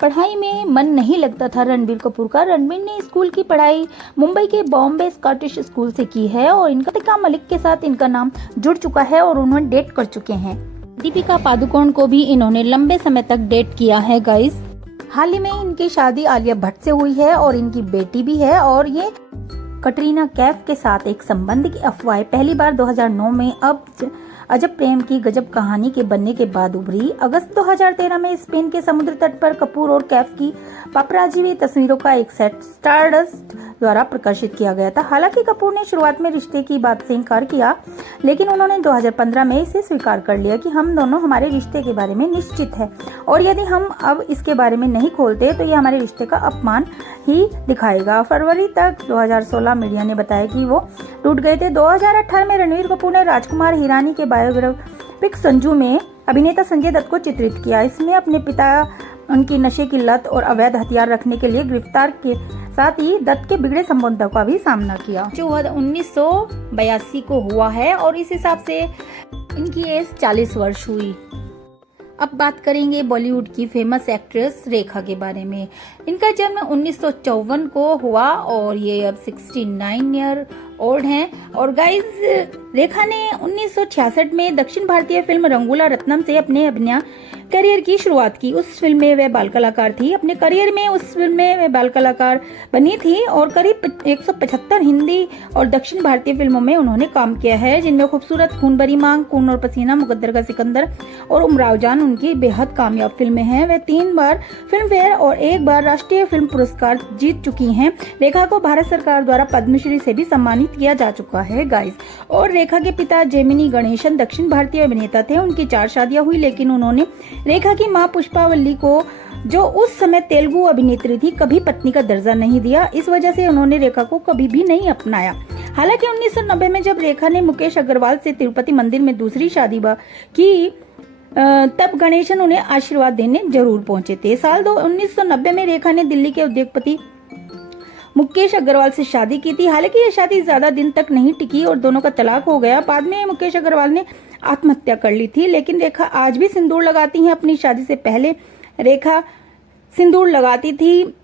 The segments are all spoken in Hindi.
पढ़ाई में मन नहीं लगता था रणबीर कपूर का। रणबीर ने स्कूल की पढ़ाई मुंबई के बॉम्बे स्कॉटिश स्कूल से की है और इनका दीपिका मलिक के साथ इनका नाम जुड़ चुका है और उन्होंने डेट कर चुके हैं। दीपिका पादुकोण को भी इन्होंने लंबे समय तक डेट किया है गाइस। हाल ही में इनकी शादी आलिया भट्ट से हुई है और इनकी बेटी भी है और ये कटरीना कैफ के साथ एक संबंध की अफवाह पहली बार 2009 में अब अजब प्रेम की गजब कहानी के बनने के बाद उभरी। अगस्त 2013 में स्पेन के समुद्र तट पर कपूर और कैफ की पापराजी हुई तस्वीरों का एक सेट स्टारडस्ट द्वारा प्रकाशित किया गया था। हालांकि कपूर ने शुरुआत में रिश्ते की बात से इनकार किया, लेकिन उन्होंने 2015 में इसे स्वीकार कर लिया कि हम दोनों हमारे रिश्ते के बारे में निश्चित है और यदि हम अब इसके बारे में नहीं खोलते तो ये हमारे रिश्ते का अपमान ही दिखाएगा। फरवरी तक 2016 मीडिया ने बताया कि वो टूट गए थे। 2018 में रणबीर कपूर ने राजकुमार हिरानी के बायोग्राफिक संजू में अभिनेता संजय दत्त को चित्रित किया। इसमें अपने पिता, उनकी नशे की लत और अवैध हथियार रखने के लिए गिरफ्तार के साथ ही दत्त के बिगड़े संबंधों का भी सामना किया, जो 1982 को हुआ है और इस हिसाब से इनकी एज 40 वर्ष हुई। अब बात करेंगे बॉलीवुड की फेमस एक्ट्रेस रेखा के बारे में। इनका जन्म 1954 को हुआ और ये अब 69 ईयर ओल्ड हैं। और गाइज, रेखा ने 1966 में दक्षिण भारतीय फिल्म रंगूला रत्नम से अपने अभिनय करियर की शुरुआत की। उस फिल्म में वह बाल कलाकार थी। अपने करियर में उस फिल्म में वह बाल कलाकार बनी थी और करीब 175 हिंदी और दक्षिण भारतीय फिल्मों में उन्होंने काम किया है, जिनमें खूबसूरत, खून भरी मांग, खून और पसीना, मुकद्दर का सिकंदर और उमराव जान उनकी बेहद कामयाब फिल्में हैं। वह 3 बार फिल्म फेयर और 1 बार राष्ट्रीय फिल्म पुरस्कार जीत चुकी हैं। रेखा को भारत सरकार द्वारा पद्मश्री से भी सम्मानित किया जा चुका है गाइस। और रेखा के पिता जेमिनी गणेशन दक्षिण भारतीय अभिनेता थे। उनकी 4 शादियां हुई, लेकिन उन्होंने रेखा की मां पुष्पावल्ली को, जो उस समय तेलुगु अभिनेत्री थी, कभी पत्नी का दर्जा नहीं दिया। इस वजह से उन्होंने रेखा को कभी भी नहीं अपनाया। हालांकि 1990 में जब रेखा ने मुकेश अग्रवाल से तिरुपति मंदिर में दूसरी शादी की, तब गणेशन उन्हें आशीर्वाद देने जरूर पहुंचे थे। साल 1990 में रेखा ने दिल्ली के उद्योगपति मुकेश अग्रवाल से शादी की थी। हालांकि यह शादी ज्यादा दिन तक नहीं टिकी और दोनों का तलाक हो गया। बाद में मुकेश अग्रवाल ने आत्महत्या कर ली थी, लेकिन रेखा आज भी सिंदूर लगाती हैं। अपनी शादी से पहले रेखा सिंदूर लगाती थी।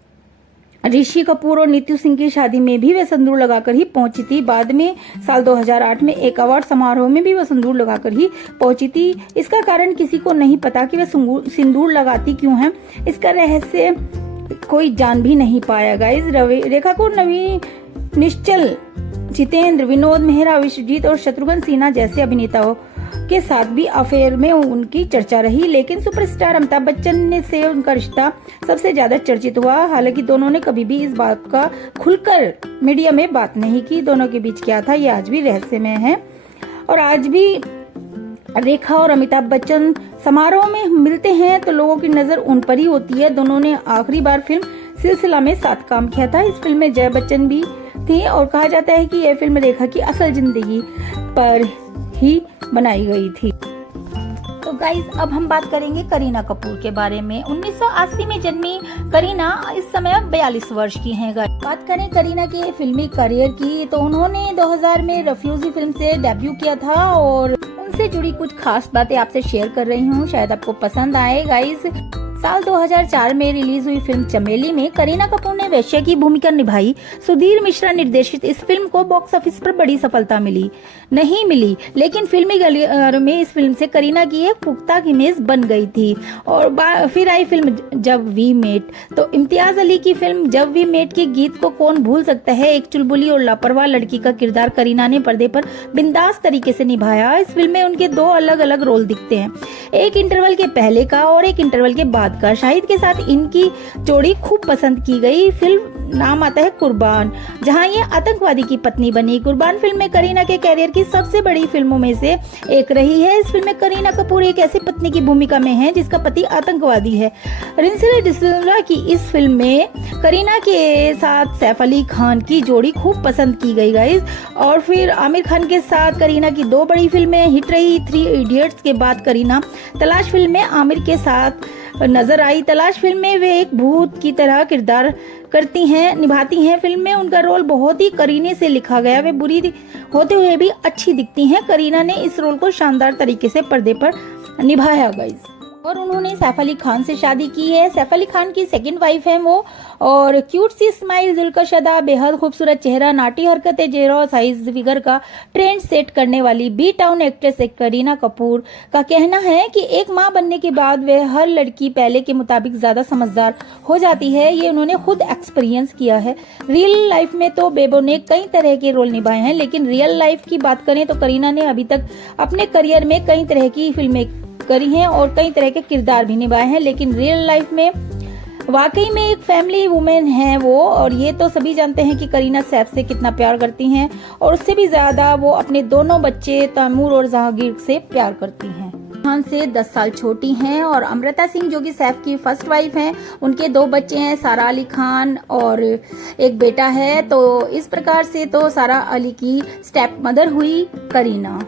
ऋषि कपूर और नीतू सिंह की शादी में भी वह सिंदूर लगाकर ही पहुंची थी। बाद में साल 2008 में एक अवार्ड समारोह में भी वह सिंदूर लगाकर ही पहुंची थी। इसका कारण किसी को नहीं पता कि वह सिंदूर लगाती क्यों है। इसका रहस्य कोई जान भी नहीं पाया गाइस। रेखा को नवीन निश्चल, जितेंद्र, विनोद मेहरा, विश्वजीत और शत्रुघ्न सिन्हा जैसे अभिनेताओं के साथ भी अफेयर में उनकी चर्चा रही, लेकिन सुपरस्टार अमिताभ बच्चन से उनका रिश्ता सबसे ज्यादा चर्चित हुआ। हालांकि दोनों ने कभी भी इस बात का खुलकर मीडिया में बात नहीं की। दोनों के बीच क्या था, ये आज भी रहस्यमय है। और आज भी रेखा और अमिताभ बच्चन समारोह में मिलते हैं तो लोगों की नजर उन पर ही होती है। दोनों ने आखिरी बार फिल्म सिलसिला में साथ काम किया था। इस फिल्म में जया बच्चन भी थी और कहा जाता है कि यह फिल्म रेखा की असल जिंदगी पर ही बनाई गई थी। तो गाइज, अब हम बात करेंगे करीना कपूर के बारे में। 1980 में जन्मी करीना इस समय 42 वर्ष की हैं। बात करें करीना के फिल्मी करियर की, तो उन्होंने 2000 में रेफ्यूजी फिल्म से डेब्यू किया था और उनसे जुड़ी कुछ खास बातें आपसे शेयर कर रही हूँ, शायद आपको पसंद आए गाइज। साल 2004 में रिलीज हुई फिल्म चमेली में करीना कपूर ने वेश्या की भूमिका निभाई। सुधीर मिश्रा निर्देशित इस फिल्म को बॉक्स ऑफिस पर बड़ी सफलता मिली, लेकिन फिल्मी गलियारों में इस फिल्म से करीना की एक पुख्ता इमेज बन गई थी। और फिर आई फिल्म जब वी मेट। तो इम्तियाज अली की फिल्म जब वी मेट के गीत को कौन भूल सकता है। एक चुलबुली और लापरवाह लड़की का किरदार करीना ने पर्दे पर बिंदास तरीके से निभाया। इस फिल्म में उनके 2 अलग अलग रोल दिखते हैं, एक इंटरवल के पहले का और एक इंटरवल के बाद का। शाहिद के साथ इनकी जोड़ी खूब पसंद की गई। फिल्म नाम आता है कुर्बान, जहां ये आतंकवादी की पत्नी बनी। कुर्बान फिल्म में करीना के कैरियर की सबसे बड़ी फिल्मों में से एक रही है। इस फिल्म में करीना कपूर एक ऐसी पत्नी की भूमिका में है जिसका पति आतंकवादी है। रिंसिल डिसूजा की इस फिल्म में करीना के साथ सैफ अली खान की जोड़ी खूब पसंद की गई गाइस। और फिर आमिर खान के साथ करीना की 2 बड़ी फिल्में हिट रही। 3 इडियट्स के बाद करीना तलाश फिल्म में आमिर के साथ नजर आई। तलाश फिल्म में वे एक भूत की तरह किरदार निभाती हैं। फिल्म में उनका रोल बहुत ही करीने से लिखा गया। वे बुरी होते हुए भी अच्छी दिखती हैं। करीना ने इस रोल को शानदार तरीके से पर्दे पर निभाया गाइस। और उन्होंने सैफ अली खान से शादी की है। सैफ अली खान की सेकंड वाइफ है वो। और क्यूट सी स्माइल, दिलकश अदा, बेहद खूबसूरत चेहरा, नाटी हरकतें, जेरो साइज फिगर का ट्रेंड सेट करने वाली B town actress Kareena Kapoor का कहना है कि एक मां बनने के बाद वह हर लड़की पहले के मुताबिक ज्यादा समझदार हो जाती है। ये उन्होंने खुद एक्सपीरियंस किया है। रियल लाइफ में तो बेबो ने कई तरह के रोल निभाए हैं, लेकिन रियल लाइफ की बात करें तो करीना ने अभी तक अपने करियर में कई तरह की फिल्में करी हैं और कई तरह के किरदार भी निभाए हैं, लेकिन रियल लाइफ में वाकई में एक फैमिली वुमेन है वो। और ये तो सभी जानते हैं कि करीना सैफ से कितना प्यार करती हैं और उससे भी ज्यादा वो अपने दोनों बच्चे तैमूर और जहांगीर से प्यार करती हैं। खान से 10 साल छोटी हैं और अमृता सिंह जो कि सैफ की फर्स्ट वाइफ हैं, उनके 2 बच्चे हैं, सारा अली खान और एक बेटा है। तो इस प्रकार से तो सारा अली की स्टेप मदर हुई करीना।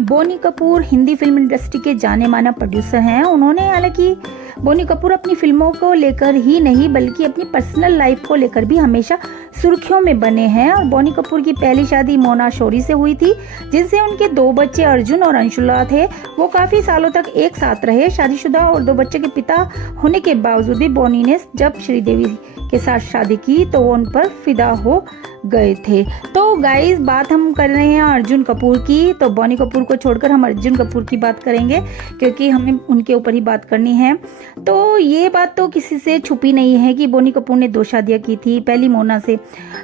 बोनी कपूर हिंदी फिल्म इंडस्ट्री के जाने माना प्रोड्यूसर हैं। उन्होंने हालांकि बोनी कपूर अपनी फिल्मों को लेकर ही नहीं बल्कि अपनी पर्सनल लाइफ को लेकर भी हमेशा सुर्खियों में बने हैं। और बोनी कपूर की पहली शादी मोना शौरी से हुई थी, जिनसे उनके 2 बच्चे अर्जुन और अंशुला थे। वो काफी सालों तक एक साथ रहे। शादीशुदा और 2 बच्चे के पिता होने के बावजूद भी बोनी ने जब श्रीदेवी के साथ शादी की तो वो उन पर फिदा हो गए थे। तो गाइस, बात हम कर रहे हैं अर्जुन कपूर की, तो बोनी कपूर को छोड़कर हम अर्जुन कपूर की बात करेंगे क्योंकि हमें उनके ऊपर ही बात करनी है। तो ये बात तो किसी से छुपी नहीं है कि बोनी कपूर ने 2 शादियां की थी, पहली मोना से,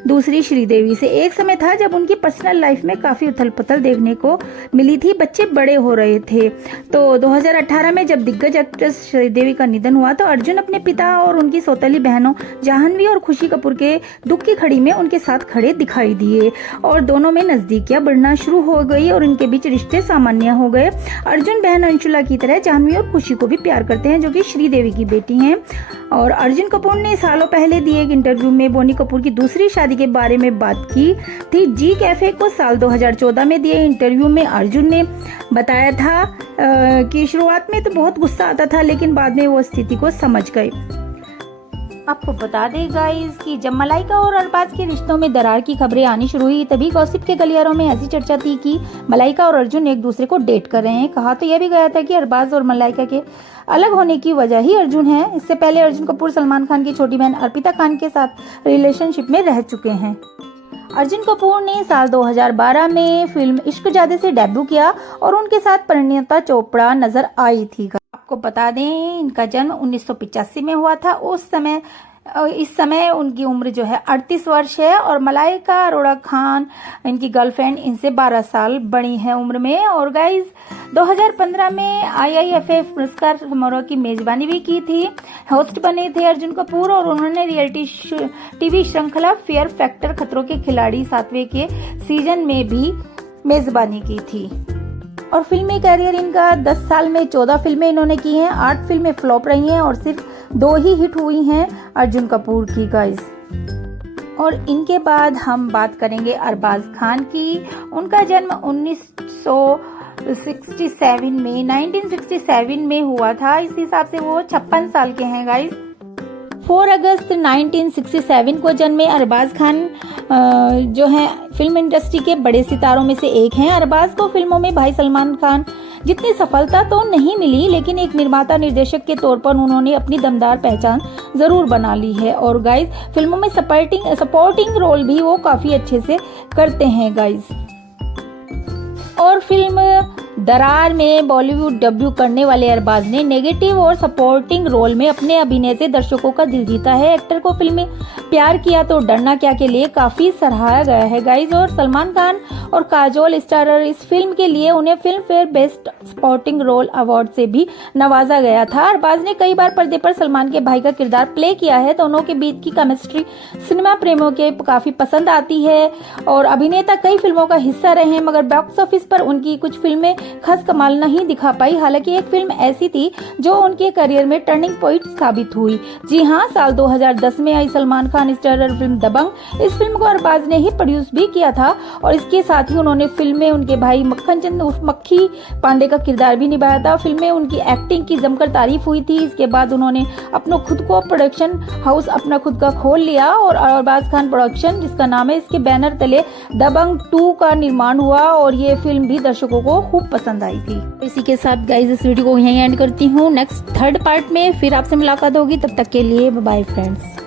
दूसरी श्रीदेवी से। एक समय था जब उनकी पर्सनल लाइफ में काफी उथल पुथल देखने को मिली थी, बच्चे बड़े हो रहे थे। तो 2018 में जब दिग्गज एक्ट्रेस श्रीदेवी का निधन हुआ तो अर्जुन अपने पिता और उनकी सौतेली बहनों जाह्नवी और खुशी कपूर के दुख की घड़ी में उनके साथ खड़े दिखाई दिए और दोनों में नजदीकियां बढ़ना शुरू हो गई और उनके बीच रिश्ते सामान्य हो गए। अर्जुन बहन अंशुला की तरह जाह्नवी और खुशी को भी प्यार करते हैं, जो कि श्रीदेवी की बेटी हैं। और अर्जुन कपूर ने सालों पहले दिए एक इंटरव्यू में बोनी कपूर की दूसरी शादी के बारे में बात की थी। जी कैफे को साल 2014 में दिए इंटरव्यू में अर्जुन ने बताया था कि शुरुआत में तो बहुत गुस्सा आता था, लेकिन बाद में वो स्थिति को समझ गए। आपको बता दें गाइस कि जब मलाइका और अरबाज के रिश्तों में दरार की खबरें आनी शुरू हुई, तभी गॉसिप के गलियारों में ऐसी चर्चा थी कि मलाइका और अर्जुन एक दूसरे को डेट कर रहे हैं। कहा तो यह भी गया था कि अरबाज और मलाइका के अलग होने की वजह ही अर्जुन है। इससे पहले अर्जुन कपूर सलमान खान की छोटी बहन अर्पिता खान के साथ रिलेशनशिप में रह चुके हैं। अर्जुन कपूर ने साल 2012 में फिल्म इश्क जादे से डेब्यू किया और उनके साथ परिणीता चोपड़ा नजर आई थी। आपको बता दें इनका जन्म 1985 में हुआ था। इस समय उनकी उम्र जो है 38 वर्ष है और मलाइका अरोड़ा खान इनकी गर्लफ्रेंड इनसे 12 साल बड़ी है उम्र में। और गाइज 2015 में IIFF पुरस्कार समारोह की मेजबानी भी की थी। होस्ट बने थे अर्जुन कपूर और उन्होंने रियलिटी टीवी श्रृंखला फियर फैक्टर खतरों के खिलाड़ी 7वें के सीजन में भी मेजबानी की थी। और फिल्मी कैरियर इनका 10 साल में 14 फिल्में इन्होंने की हैं, 8 फिल्में फ्लॉप रही हैं और सिर्फ 2 ही हिट हुई हैं अर्जुन कपूर की गाइस। और इनके बाद हम बात करेंगे अरबाज खान की। उनका जन्म 1967 में हुआ था। इस हिसाब से वो 56 साल के हैं गाइस। 4 अगस्त 1967 को जन्मे अरबाज खान जो हैं फिल्म इंडस्ट्री के बड़े सितारों में से एक हैं। अरबाज को फिल्मों में भाई सलमान खान जितनी सफलता तो नहीं मिली, लेकिन एक निर्माता निर्देशक के तौर पर उन्होंने अपनी दमदार पहचान जरूर बना ली है। और गाइज फिल्मों में सपोर्टिंग रोल भी वो काफी अच्छे से करते हैं गाइज। और फिल्म दरार में बॉलीवुड डेब्यू करने वाले अरबाज ने नेगेटिव और सपोर्टिंग रोल में अपने अभिनय से दर्शकों का दिल जीता है। एक्टर को फिल्म में प्यार किया तो डरना क्या के लिए काफी सराहा गया है गाइज। और सलमान खान और काजोल स्टारर इस फिल्म के लिए उन्हें Filmfare best supporting role award से भी नवाजा गया था। अरबाज ने कई बार पर्दे पर सलमान के भाई का किरदार प्ले किया है। दोनों के बीच की केमिस्ट्री सिनेमा प्रेमियों के काफी पसंद आती है और अभिनेता कई फिल्मों का हिस्सा रहे हैं, मगर बॉक्स ऑफिस पर उनकी कुछ फिल्में खास कमाल नहीं दिखा पाई। हालांकि एक फिल्म ऐसी थी जो उनके करियर में टर्निंग पॉइंट साबित हुई। जी हाँ, साल 2010 में आई सलमान खान स्टारर फिल्म दबंग। इस फिल्म को अरबाज ने ही प्रोड्यूस भी किया था और इसके साथ ही उन्होंने फिल्म में उनके भाई मक्खन चंद उर्फ मक्खी पांडे का किरदार भी निभाया था। फिल्म में उनकी एक्टिंग की जमकर तारीफ हुई थी। इसके बाद उन्होंने अपना खुद को प्रोडक्शन हाउस अपना खुद का खोल लिया और अरबाज खान प्रोडक्शन जिसका नाम है, इसके बैनर तले दबंग 2 का निर्माण हुआ और ये फिल्म भी दर्शकों को खूब पसंद पसंद आई थी। इसी के साथ गाइज इस वीडियो को यहीं एंड करती हूँ। नेक्स्ट 3rd पार्ट में फिर आपसे मुलाकात होगी, तब तक के लिए बाय फ्रेंड्स।